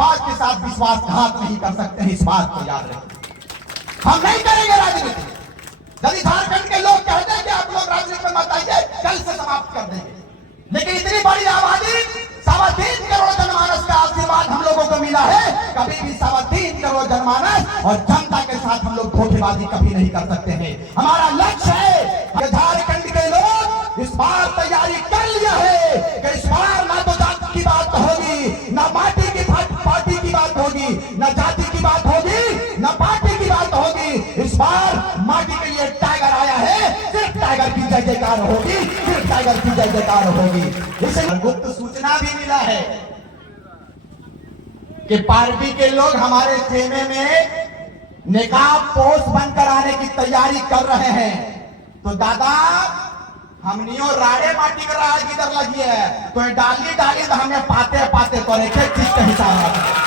विश्वास के साथ विश्वासघात नहीं कर सकते हैं, इस बात को याद रखें। हम नहीं करेंगे राजनीति। यदि झारखंड के लोग कहते हैं कि आप लोग राजनीति में मत आइए, कल से समाप्त कर देंगे। लेकिन इतनी बड़ी आबादी, 3.25 करोड़ जनमानस का आशीर्वाद हम लोगों को मिला है। कभी भी 3.25 करोड़ जनमानस और जनता के साथ हम लोग धोखेबाजी कभी नहीं कर सकते हैं। हमारा लक्ष्य है कि झारखंड के लोग इस बार तैयारी कर लिया है कि इस बार ना तो जाति की बात होगी, ना पार्टी की बात होगी, ना जाति की बात होगी, ना पार्टी की बात होगी। इस बार माटी के लिए टाइगर आया है, सिर्फ टाइगर की जय जयकार होगी, सिर्फ टाइगर की जय जयकार होगी। इसे गुप्त सूचना भी मिला है कि पार्टी के लोग हमारे खेमे में निकाब पोस्ट बनकर आने की तैयारी कर रहे हैं। तो दादा हमनियो राड़े माटी कर रहा किधर लगी है, तो डाली तो हमें पाते पाते तो एक चीज का हिसाब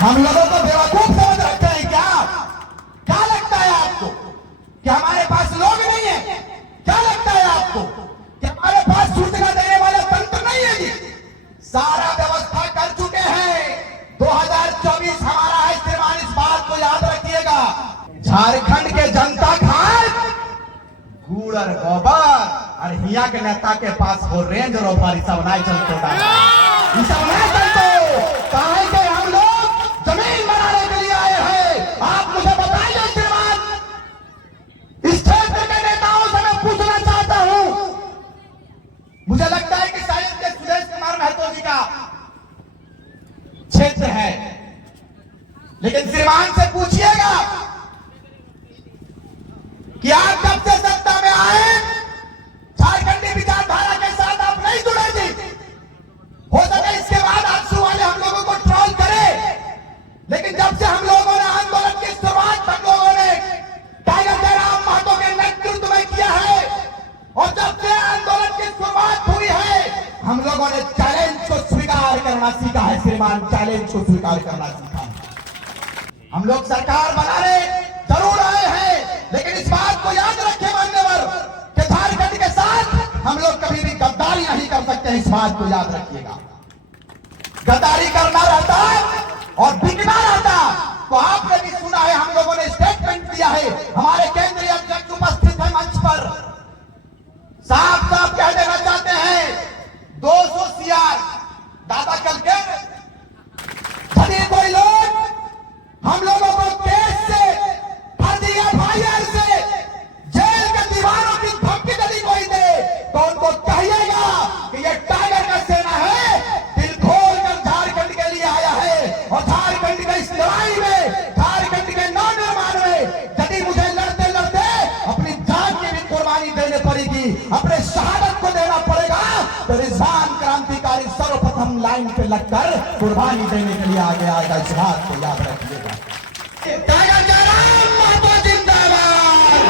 हम लोगों को बेवकूफ समझ रखते हैं क्या लगता है आपको कि हमारे पास लोग नहीं है? क्या लगता है आपको कि हमारे पास सूचना देने वाला तंत्र नहीं है? जी सारा व्यवस्था कर चुके हैं। 2024 हमारा है श्रीमान, इस बात को याद रखिएगा। झारखंड के जनता खाए गुड़ और गोबर और हिया के नेता के पास हो रेंज रोवर, सब नहीं चलते, सब नहीं चलते। कहे के हम लोग जमीन बनाने के लिए आए हैं। आप मुझे बताइए श्रीमान, इस क्षेत्र के नेताओं से मैं पूछना चाहता हूं। मुझे लगता है कि शायद के सुरेश कुमार महतो जी का क्षेत्र है, लेकिन श्रीमान से पूछिएगा कि आप जब से सत्ता में आए झारखंडी विचारधारा के साथ आप नहीं जुड़े जी। हो सके इसके बाद आंसू वाले हम लोगों को ट्रोल करे, लेकिन जब से हम लोगों ने आंदोलन की शुरुआत हम लोगों ने टाइगर जयराम महतो के नेतृत्व में किया है, और जब से आंदोलन की शुरुआत हुई है हम लोगों ने चैलेंज को स्वीकार करना सीखा है श्रीमान, चैलेंज को स्वीकार करना सीखा है। हम लोग सरकार बनाने जरूर आए हैं, लेकिन इस बात को याद रखें मान्यवर कि झारखंड के साथ हम लोग कभी भी गद्दारी नहीं कर सकते हैं, इस बात को याद रखिएगा। गद्दारी करना रहता और बिकना रहता तो आपने भी सुना है, हम लोगों ने स्टेटमेंट दिया है, हमारे केंद्रीय अध्यक्ष उपस्थित है मंच पर, साफ साफ कह देना चाहते हैं 200 CR दादा कल के यदि कोई लोग हम लोगों को केस से FIR से जेल के दीवारों की धमकी यदि कोई दे तो उनको कहिएगा कि ये टाइगर का सेना है, दिल खोल कर झारखंड के लिए आया है, और झारखंड के इस लड़ाई में, झारखंड के नवनिर्माण में यदि मुझे लड़ते लड़ते अपनी जान की भी कुर्बानी देनी पड़ेगी, अपने शहादत को देना पड़ेगा, तो रिजवान क्रांतिकारी सर्वप्रथम लाइन पे लगकर कुर्बानी देने के लिए आगे आएगा। इस बात को याद रखिएगा। टाइगर जयराम महतो जिंदाबाद,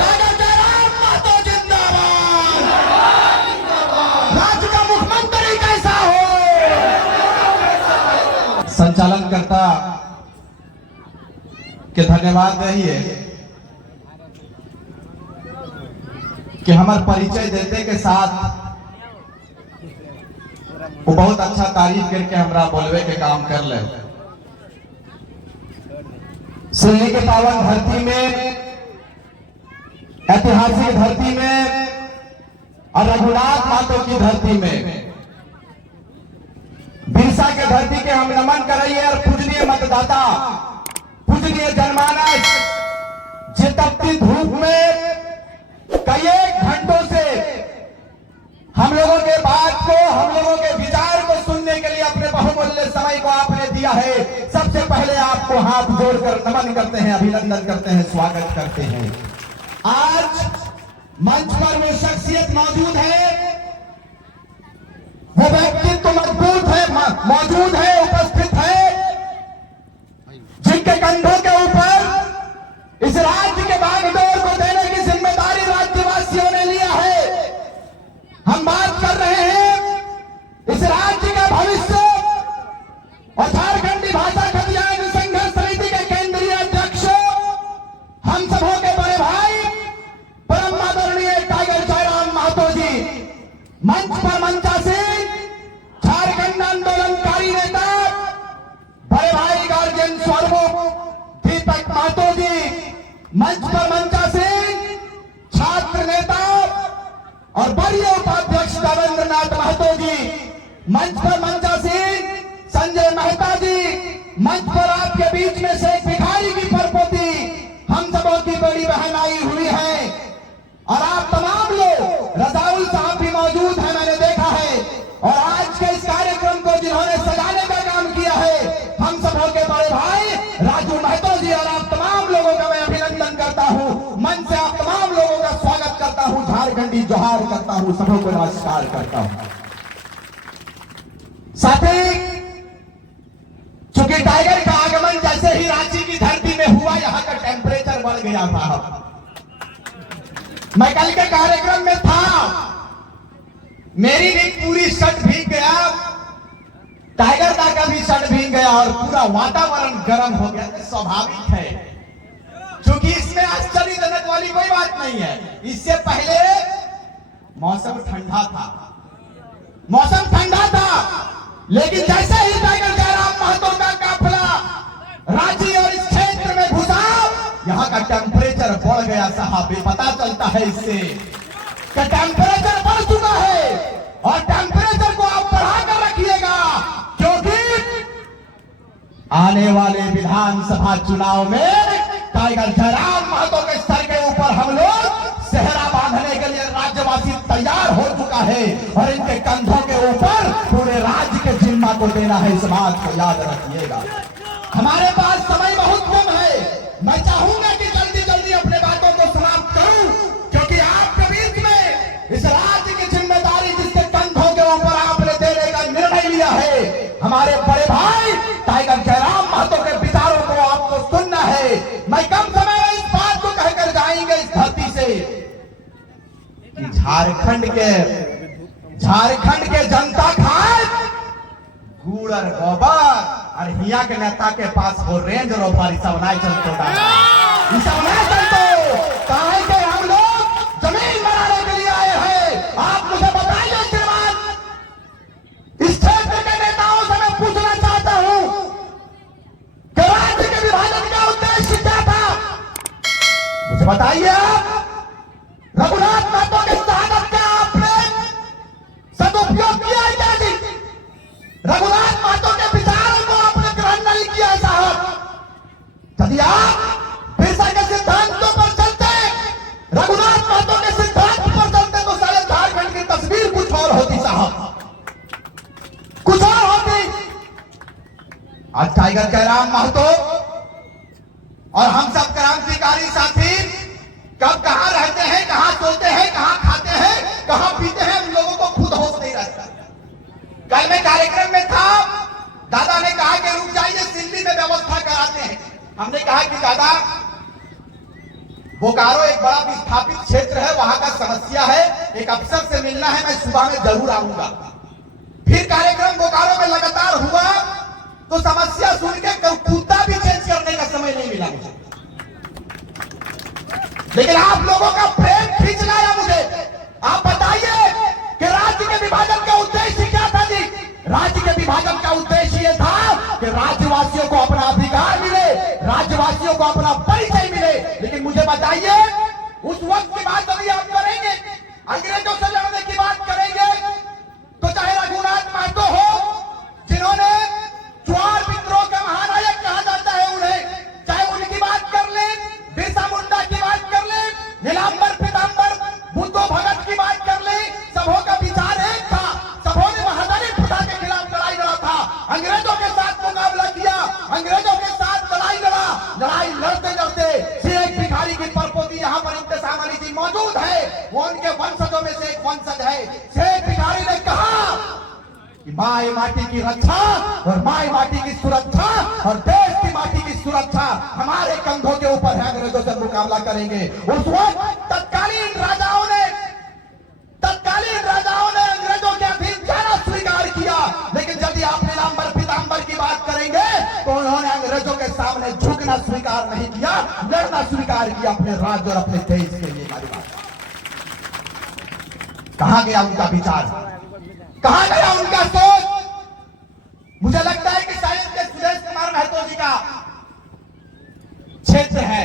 टाइगर जयराम महतो जिंदाबाद, राज्य का मुख्यमंत्री कैसा हो। संचालनकर्ता के धन्यवाद रहिए कि हमारे परिचय देते के साथ वो बहुत अच्छा तारीफ करके हमरा बोलवे के काम कर ले। सिल्ली के पावन धरती में, ऐतिहासिक धरती में और रघुनाथ महतो की धरती में, बिरसा के धरती के हम नमन करिए। और पूजनीय मतदाता, पूजनीय जनमानस, जे तपती धूप में कई घंटों से हम लोगों के बात को, हम लोगों के विचार को सुनने के लिए अपने बहुमूल्य समय को आपने दिया है। सबसे पहले आपको हाथ जोड़कर नमन करते हैं, अभिनंदन करते हैं, स्वागत करते हैं। आज मंच पर वो शख्सियत मौजूद है, वो व्यक्तित्व मजबूत है, मौजूद है, उपस्थित है, जिनके कंधों के ऊपर इस राज्य के बागडोर को देने की जिम्मेदारी राज्यवासियों ने लिया है। हम बात कर रहे हैं इस राज्य का भविष्य, और झारखंडी भाषा खतियान संघर्ष समिति के केंद्रीय अध्यक्ष, हम सबों के बड़े भाई परम आदरणीय टाइगर जयराम महतो जी मंच पर मंचासीन झारखंड आंदोलनकारी ने मंच पर मंचा सिंह, छात्र नेता और वरीय उपाध्यक्ष देवेंद्र नाथ महतो जी, मंच पर मंचा सिंह, संजय मेहता जी, मंच पर आपके बीच में शेख भिखारी की परपोती, हम सबों की बड़ी बहन आई हुई है और आप तमाम लोग, रजाउल साहब भी मौजूद हैं, मैंने देखा है। और आज के इस कार्यक्रम को जिन्होंने सजाने का काम किया है, हम सबों के बड़े भाई राजू महतो जी, और आप तमाम लोगों का मैं अभिनंदन करता हूं। मन से आप तमाम लोगों का स्वागत करता हूं, झारखंडी जोहार करता हूं, सबों को नमस्कार करता हूं। साथी, चूंकि टाइगर का आगमन जैसे ही रांची की धरती में हुआ, यहां का टेम्परेचर बढ़ गया था। मैं कल के कार्यक्रम में था, मेरी भी पूरी शर्ट भीग गया, टाइगर दा का भी शर्ट भीग गया और पूरा वातावरण गर्म हो गया। स्वाभाविक है, क्योंकि इसमें आश्चर्यजनक वाली कोई बात नहीं है। इससे पहले मौसम ठंडा था, मौसम ठंडा था, लेकिन जैसे ही टाइगर जयराम महतो का काफिला रांची और इस क्षेत्र में घुसा, यहां का टेम्परेचर बढ़ गया साहब। ये पता चलता है इससे कि टेम्परेचर बढ़ चुका है और टेम्परेचर को आप बढ़ाकर रखिएगा, क्योंकि आने वाले विधानसभा चुनाव में टाइगर जयराम महतो के सर के ऊपर हम लोग सेहरा बांधने के लिए राज्यवासी तैयार हो चुका है और इनके कंधों के ऊपर पूरे राज्य के जिम्मा को देना है। इस बात को याद रखिएगा। हमारे पास समय बहुत कम है, मैं चाहूंगा कि जल्दी जल्दी अपने बातों को समाप्त करूं, क्योंकि आपके बीच में इस राज्य की जिम्मेदारी जिसके कंधों के ऊपर आपने देने का निर्णय लिया है, हमारे बड़े भाई टाइगर जयराम महतो के विचारों को आपको सुनना है। मैं कम समय में इस बात को कहकर जाएंगे इस धरती से कि झारखंड के जनता खाए गुड़ और गोबर और हिया के नेता के पास वो रेंज रोवर सब नहीं चलते, सब नहीं चलते। कहे के हम लोग जमीन बनाने के लिए आए हैं। आप मुझे बताइए श्रीमान, इस क्षेत्र के नेताओं से मैं पूछना चाहता हूं कि राज्य के विभाजन का उद्देश्य क्या था, मुझे बताइए। आप रघुनाथ महतो के शहादत का आपने सदुपयोग किया है क्या जी? रघुनाथ महतो के विचारों को आपने ग्रहण नहीं किया साहब। यदि आप पेशा के सिद्धांतों पर चलते, रघुनाथ महतो के सिद्धांत पर चलते, तो सारे झारखंड की तस्वीर कुछ और होती साहब, कुछ और होती। आज टाइगर जयराम महतो और हम सब क्रांतिकारी साथी कब कहां रहते हैं, कहां सोते हैं, कहां खाते हैं, कहां पीते हैं, उन लोगों को खुद होश नहीं रहता। कल मैं कार्यक्रम में था, दादा ने कहा कि रुक जाइए, दिल्ली में व्यवस्था कराते हैं। हमने कहा कि दादा, बोकारो एक बड़ा विस्थापित क्षेत्र है, वहां का समस्या है, एक अफसर से मिलना है, मैं सुबह में जरूर आऊंगा। फिर कार्यक्रम बोकारो में लगातार हुआ तो समस्या सुन के कुत्ता भी चेंज करने का समय नहीं मिला मुझे, लेकिन आप लोगों का प्रेम खींच लाया मुझे। आप बताइए कि राज्य के विभाजन का उद्देश्य क्या था जी? राज्य के विभाजन का उद्देश्य यह था कि राज्यवासियों को अपना अधिकार मिले, राज्यवासियों को अपना परिचय मिले। लेकिन मुझे बताइए, उस वक्त की बात अभी आप करेंगे, अंग्रेजों से लड़ने की बात करेंगे, तो चाहे रघुनाथ महतो हो, जिन्होंने ज्वार विद्रोह का महानायक कहा जाता है उन्हें, चाहे उनकी बात कर ले, बिरसा मुंडा की बात कर ले, नीलांबर पीतांबर बुद्धो भगत की बात कर ले, सबों का विचार एक था। सबों ने महादलित प्रथा के खिलाफ लड़ाई लड़ा था, अंग्रेजों के साथ मुकाबला किया, अंग्रेजों के साथ लड़ाई लड़ा। लड़ाई लड़ते लड़ते शेख भिखारी की परपोती यहाँ पर इंतजाम अली जी मौजूद है, वो उनके वंशजों में से एक वंशज है। शेख भिखारी ने कहा कि माई माटी की रक्षा और माई माटी की सुरक्षा और देश की माटी की सुरक्षा हमारे कंधों के ऊपर है, अंग्रेजों से मुकाबला करेंगे। उस वक्त तत्कालीन राजाओं ने अंग्रेजों के अधीन जाना स्वीकार किया। लेकिन यदि आप नीलांबर पीतांबर की बात करेंगे तो उन्होंने अंग्रेजों के सामने झुकना स्वीकार नहीं किया, लड़ना स्वीकार किया अपने राज्य और अपने देश के लिए। कहां गया उनका विचार, कहां गया उनका सोच? मुझे लगता है कि शायद के सुरेश कुमार महतो जी का क्षेत्र है,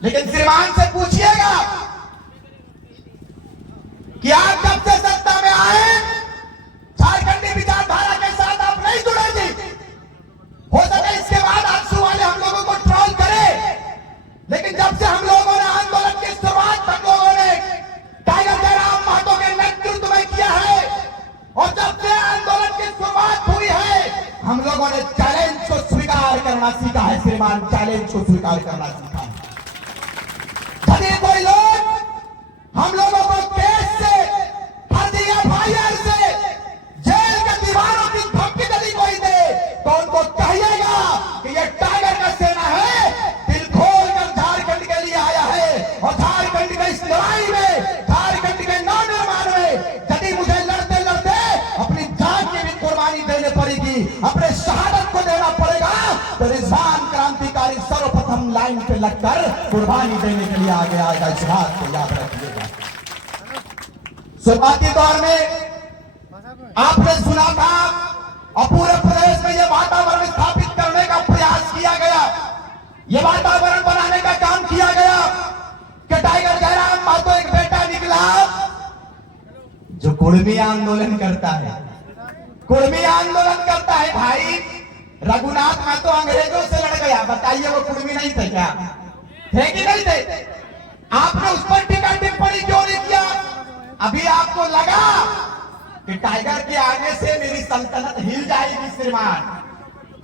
लेकिन श्रीमान से पूछिएगा कि आप जब से सत्ता में आए झारखंडी विचारधारा के साथ आप नहीं जुड़ेंगे। हो सके इसके बाद आंसू वाले हम लोगों को ट्रोल करे, लेकिन जब से हम लोगों ने आंदोलन की शुरुआत हम लोगों ने टाइगर जयराम महतो के नेतृत्व में किया है, और जब से आंदोलन की शुरुआत हुई है हम लोगों ने चैलेंज को स्वीकार करना सीखा है। श्रीमान, चैलेंज को स्वीकार करना सीखा है। यदि कोई लोग हम लोगों को केस से, फर्जी एफआईआर से, जेल के दीवारों की धमकी यदि कोई दे तो उनको कहिएगा कि ये टाइगर का सेना है, दिल खोल कर झारखंड के लिए आया है, और झारखंड के इस लड़ाई में, झारखंड के नवनिर्माण में यदि मुझे लड़ते लड़ते अपनी जान की भी कुर्बानी देनी पड़ेगी, अपने शहादत को देना पड़ेगा, तो रिजवान क्रांतिकारी सर्वप्रथम लाइन पे लगकर कुर्बानी देने के लिए आगे आएगा। इस बात को याद रखिएगा। शुरुआती दौर में आपने सुना था और पूरे प्रदेश में यह वातावरण स्थापित करने का प्रयास किया गया, यह वातावरण बनाने का काम किया गया कि टाइगर जयराम महतो एक बेटा निकला जो कुर्मी आंदोलन करता है। कुर्मी आंदोलन करता है। भाई रघुनाथ महतो अंग्रेजों से लड़ गया, बताइए वो कुर्मी नहीं थे क्या? थे कि नहीं थे? आपने उस पर टीका टिप्पणी क्यों नहीं किया? अभी आपको लगा कि टाइगर के आने से मेरी सल्तनत हिल जाएगी। श्रीमान,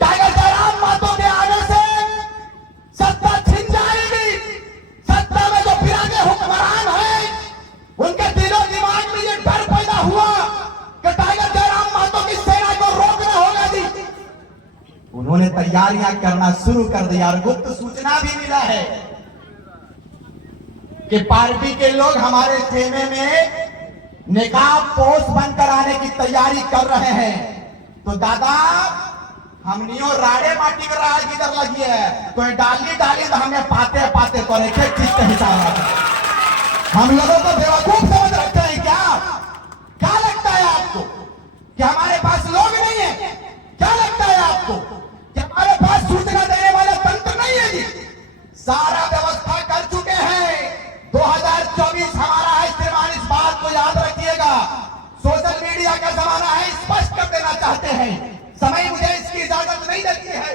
टाइगर जयराम महतो के आने से सत्ता छिन जाएगी। सत्ता में जो फिराने हुक्मरान हैं उनके दिलो दिमाग में ये डर पैदा हुआ कि टाइगर जयराम महतो की सेना को रोकना होगा जी। उन्होंने तैयारियां करना शुरू कर दिया, और गुप्त सूचना भी मिला है कि पार्टी के लोग हमारे खेमे में निकाब पोस्ट बंद कराने की तैयारी कर रहे हैं। तो दादा हमनियो राड़े माटी कर रहा इधर लगी है, तो डाली डाली तो हमें पाते पाते तो एक चीज का हिसाब हम लोगों को बेवकूफ समझ रखते हैं क्या? क्या लगता है आपको कि हमारे पास लोग नहीं है? क्या लगता है आपको कि हमारे पास सूचना देने वाला तंत्र नहीं है जी? सारा व्यवस्था कर चुके हैं। 2024 हमारा है श्रीमान, इस बात को याद रखिएगा। सोशल मीडिया का जमाना है, स्पष्ट कर देना चाहते हैं। समय मुझे इसकी इजाजत नहीं देती है।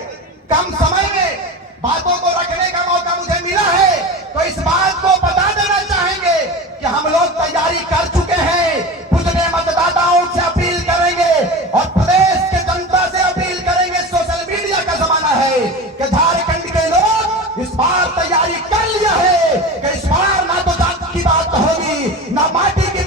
कम समय में बातों को रखने का मौका मुझे मिला है, तो इस बात को बता देना चाहेंगे कि हम लोग तैयारी कर चुके हैं। पुराने मतदाताओं से अपील करेंगे और प्रदेश के जनता से अपील करेंगे। सोशल मीडिया का जमाना है कि झारखंड के लोग इस बार तैयारी कर लिया है कि इस बार ना तो जात की बात होगी, ना पार्टी की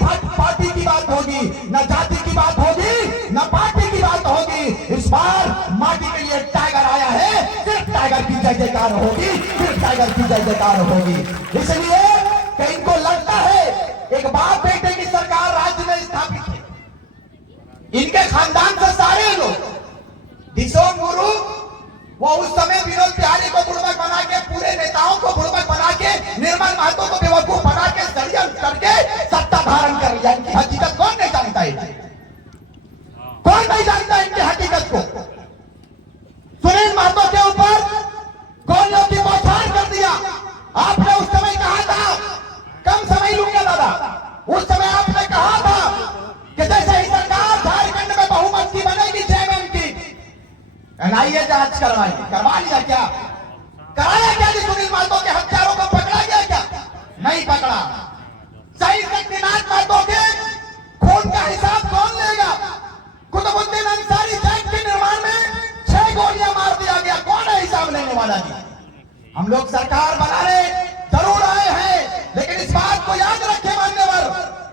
बात होगी, ना जाति की बात होगी, ना पार्टी की बात होगी। इस बार माटी के लिए टाइगर आया है, सिर्फ टाइगर की जय जयकार होगी, सिर्फ टाइगर की जय जयकार होगी। इसलिए कि इनको लगता है एक बाप बेटे की सरकार राज्य में स्थापित है। इनके खानदान से सारे लोग, दिशोम गुरु वो उस समय विनोद बिहारी को बुड़बक बना के, पूरे नेताओं को बुड़बक बना के, निर्मल महतो को बेवकूफ बना के, षड्यंत्र करके सत्ता धारण कर लिया। इनकी हकीकत कौन नहीं जानता है? कौन नहीं जानता इनकी हकीकत को? सुनील महतो के ऊपर गोलियों की बौछार कर दिया। आपने उस समय कहा था, कम समय लूंगा दादा, उस समय आपने कहा था कि जैसे ही सरकार झारखंड में बहुमत की बनेगी, जेएमएम की, एनआईए जांच करवाएगी। करवा लिया क्या? कराया क्या जी? सुनील महतो के हत्यारों को पकड़ा गया क्या? नहीं पकड़ा। शहीद शक्तिनाथ महतो के खून का हिसाब कौन लेगा? कुतुबुद्दीन अंसारी जैक के निर्माण में 6 गोलियां मार दिया गया, कौन है हिसाब लेने वाला जी? हम लोग सरकार बनाने जरूर आए हैं, लेकिन इस बात को याद रखें मान्यवर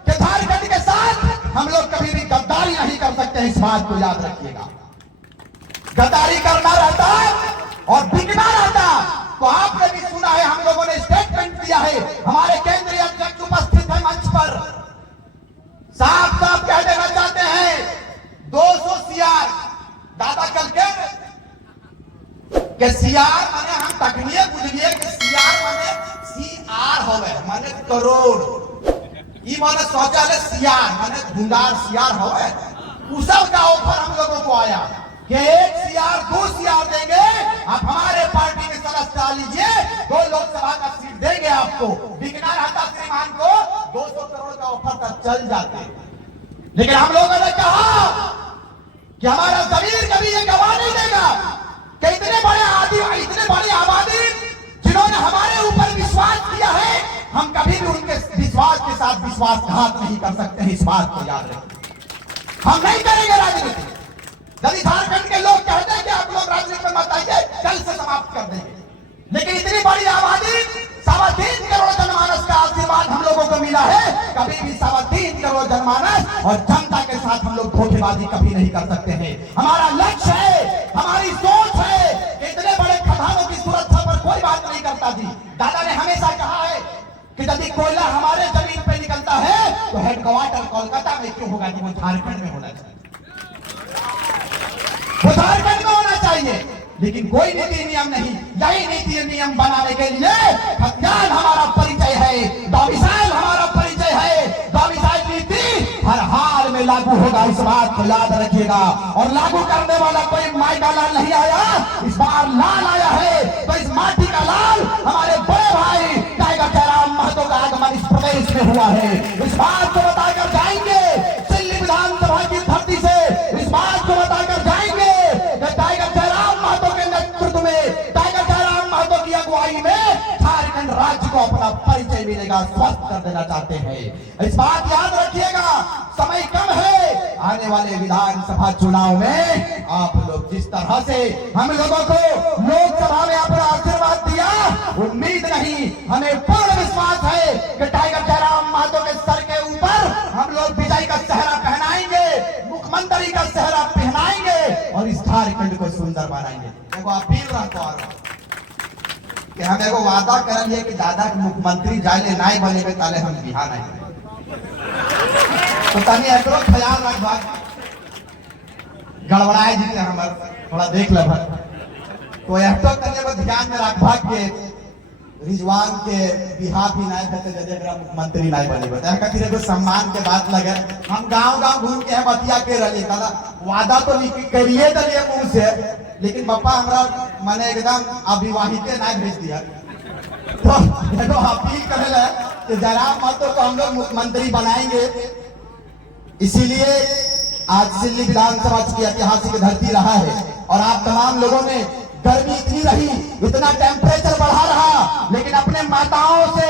कि झारखंड के साथ हम लोग कभी भी गद्दारी नहीं कर सकते हैं। इस बात को याद रखिएगा। गद्दारी करना रहता और बिकना रहता तो आपने भी सुना है, हम लोगों ने स्टेटमेंट दिया है। हमारे केंद्रीय अध्यक्ष उपस्थित है मंच पर, साफ साफ कह देना चाहते हैं 200 सीआर दादा कल के सीआर माने हम तकनीय बुझिए कि सीआर माने सीआर होवे माने करोड़, ई माने शौचालय सीआर माने धुंधार सीआर होवे। उस सब का ऑफर हम लोगों को आया कि 1 CR 2 CR देंगे, आप हमारे पार्टी में सदस्य डाल लीजिए, 2 लोकसभा का सीट देंगे आपको। बिकना रहता श्रीमान को 200 करोड़ का ऑफर तक चल जाते, लेकिन हम लोगों ने कहा कि हमारा जमीर कभी ये गवा नहीं देगा कि इतने बड़े आबादी जिन्होंने हमारे ऊपर विश्वास किया है, हम कभी भी उनके विश्वास के साथ विश्वासघात नहीं कर सकते हैं। इस बात को याद रखें, हम नहीं करेंगे राजनीति। यदि झारखंड के लोग कहते हैं कि आप लोग राजनीति में मत आइए, कल से समाप्त कर देंगे, लेकिन इतनी बड़ी आबादी 3.25 करोड़ जनमानस का आशीर्वाद हम लोगों को मिला है, कभी भी 3.25 करोड़ जनमानस और जनता के साथ हम लोग धोखेबाजी कभी नहीं कर सकते हैं। हमारा लक्ष्य है, हमारी सोच है कि इतने बड़े खदानों की सुरक्षा पर कोई बात नहीं करता जी। दादा ने हमेशा कहा है कि यदि कोयला हमारे जमीन पे निकलता है तो हेडक्वार्टर कोलकाता में क्यों होगा जी, वो झारखंड में होना चाहिए, वो झारखंड में होना चाहिए। लेकिन कोई नीति नियम नहीं, यही नीति नियम बनाने के लिए खतियान हमारा परिचय है, डोमिसाइल हमारा परिचय है। डोमिसाइल नीति हर हाल में लागू होगा, इस बात को याद रखिएगा। और लागू करने वाला कोई माई का लाल नहीं आया, इस बार लाल आया है, तो इस माटी का लाल हमारे बड़े भाई टाइगर जयराम महतो का आगमन इस प्रदेश में हुआ है। इस बात को बताकर जाएंगे दिल्ली विधानसभा की धरती से, इस बात को बताकर जाएंगे टाइगर जयराम महतो के नेतृत्व में, टाइगर जयराम महतो की अगुवाई में झारखंड राज्य को अपना परिचय मिलेगा, स्वस्थ कर देना चाहते हैं। इस बात याद रखिएगा, समय कम है, आने वाले विधानसभा चुनाव में आप लोग जिस तरह से हम लोगों को लोकसभा में अपना आशीर्वाद दिया, उम्मीद नहीं, हमें पूर्ण विश्वास है कि टाइगर जयराम महतो के सर के ऊपर हम लोग विजय का सेहरा पहनाएंगे, मुख्यमंत्री का सेहरा पहनाएंगे और इस झारखंड को सुंदर बनाएंगे। देखो अपील रहा कि हम एगो वादा करेंगे कि दादा के मुख्यमंत्री जाए नाई बने ताले हम बिहार नहीं, तो तनी एकरो ख्याल रखबा, गड़बड़ाए जी हमर थोड़ा देख लेब, तो एकरो तनी ध्यान में रखबा के रिजवान के बिहार भी नहीं करते जगह मुख्यमंत्री नहीं बनेगा, खातिर एगो सम्मान के बात लगे। हम गांव घूम के बतिया के रही, दादा वादा तो करिए दिए मुंह से, लेकिन पापा हमरा माने एकदम अविवाहित नहीं भेज दिया, तो देखो अपील करे कि जयराम महतो को हम लोग मुख्यमंत्री बनाएंगे। इसीलिए आज दिल्ली विधानसभा की ऐतिहासिक धरती रहा है, और आप तमाम लोगों ने गर्मी इतनी रही, इतना टेम्परेचर बढ़ा रहा, लेकिन अपने माताओं से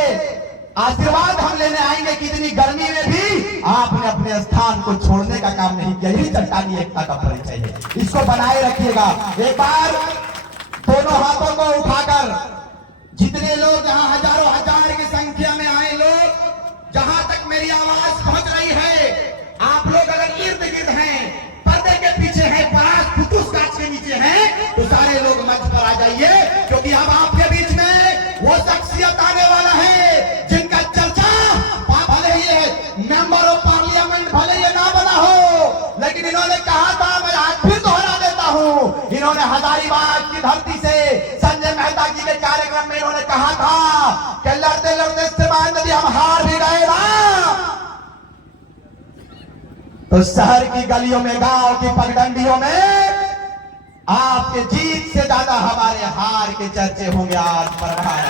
आशीर्वाद हम लेने आएंगे कि इतनी गर्मी में भी आपने अपने स्थान को छोड़ने का काम नहीं किया। यही चट्टानी एकता का परिचय है, इसको बनाए रखिएगा। एक बार दोनों हाथों को उठाकर जितने लोग यहाँ हजारों हजार की संख्या में आए लोग, जहां तक मेरी आवाज पहुंच रही है, आप लोग अगर इर्द गिर्द हैं, पर्दे के पीछे हैं, परास फुटूस कांच के नीचे हैं, तो सारे लोग मंच पर आ जाइए, क्योंकि अब आपके बीच में वो शख्सियत आने वाला है जिनका चर्चा भले ही मेंबर ऑफ पार्लियामेंट भले ये ना बना हो, लेकिन इन्होंने कहा था, मैं आज फिर दोहरा देता हूं, इन्होंने हजारीबाग की धरती से संजय मेहता जी के कार्यक्रम में इन्होंने कहा था कि लड़ते लड़ते इस्तेमाल यदि हम हार भी गए ना, तो शहर की गलियों में, गांव की पगडंडियों में आपके जीत से ज्यादा हमारे हार के चर्चे होंगे। आज पर रहा है,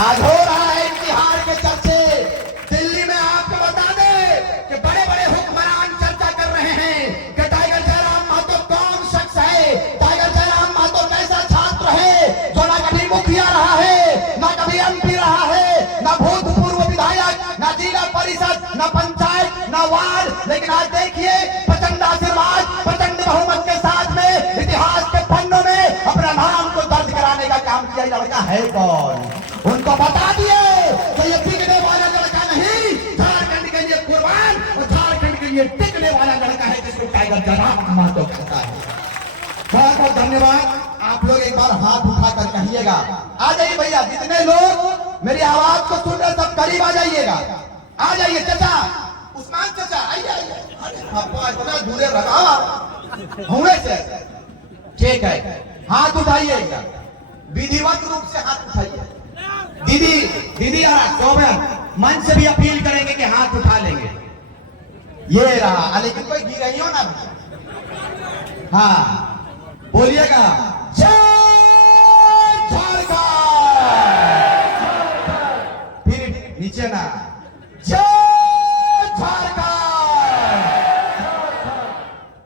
आज हो रहा है बिहार के चर्चे। दिल्ली में आपको बता दें कि बड़े बड़े हुक्मरान चर्चा कर रहे हैं कि टाइगर जयराम महतो कौन शख्स है, टाइगर जयराम महतो कैसा छात्र है जो ना कभी मुखिया रहा है, ना कभी MP रहा है, ना भूतपूर्व विधायक, ना जिला परिषद, ना पंचायत, ना वार्ड, लेकिन आज देखिए प्रचंड आशीर्वाद, प्रचंड बहुमत के साथ में इतिहास के पन्नों में अपना नाम को दर्ज कराने का काम किया। लड़का है कौन, उनको बता दिए तो ये टिकने वाला लड़का नहीं, झारखंड के लिए कुर्बान और झारखंड के लिए टिकने वाला लड़का है, जिसको टाइगर जयराम महतो कहता है। बहुत बहुत धन्यवाद। आप लोग एक बार हाथ उठाकर कहिएगा, आ जाइए भैया, जितने लोग मेरी आवाज को सुन रहे सब करीब आ जाइएगा, आ जाइए। चाचा उस्मान चाचा आइए, अरे इतना दूरे रखा हुए से, ठीक है, हाथ उठाइएगा, विधिवत रूप से हाथ उठाइए। दीदी मंच से भी अपील करेंगे कि हाथ उठा लेंगे। ये रहा, लेकिन कोई गिरइयो ना, हाँ बोलिएगा, जय झारखंड। फिर नीचे ना, जय झारखंड।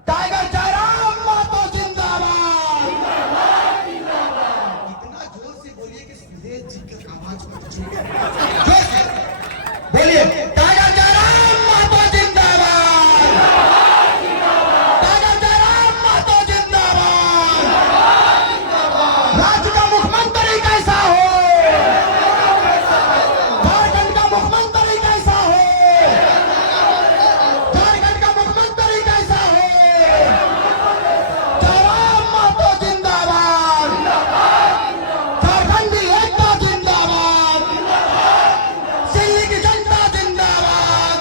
टाइगर जयराम मातो जिंदाबाद। इतना जोर से बोलिए कि सीधे जी का आवाज बोलिए, टाइगर जयराम मातो जिंदाबाद। टाइगर जयराम मातो जिंदाबाद। राज्य का मुख्यमंत्री कैसा हो, झारखंड का मुख्यमंत्री कैसा हो, झारखंड का मुख्यमंत्री कैसा हो। जयराम मातो जिंदाबाद। झारखंडी एकता जिंदाबाद। दिल्ली की जनता जिंदाबाद।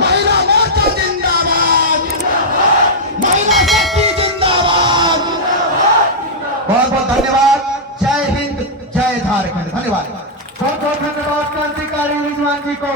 महिला मोर्चा जिंदाबाद। महिला शक्ति जिंदाबाद। बहुत बहुत धन्यवाद। जय हिंद, जय झारखंड। धन्यवाद। बहुत बहुत धन्यवाद क्रांतिकारी रिजवान जी को।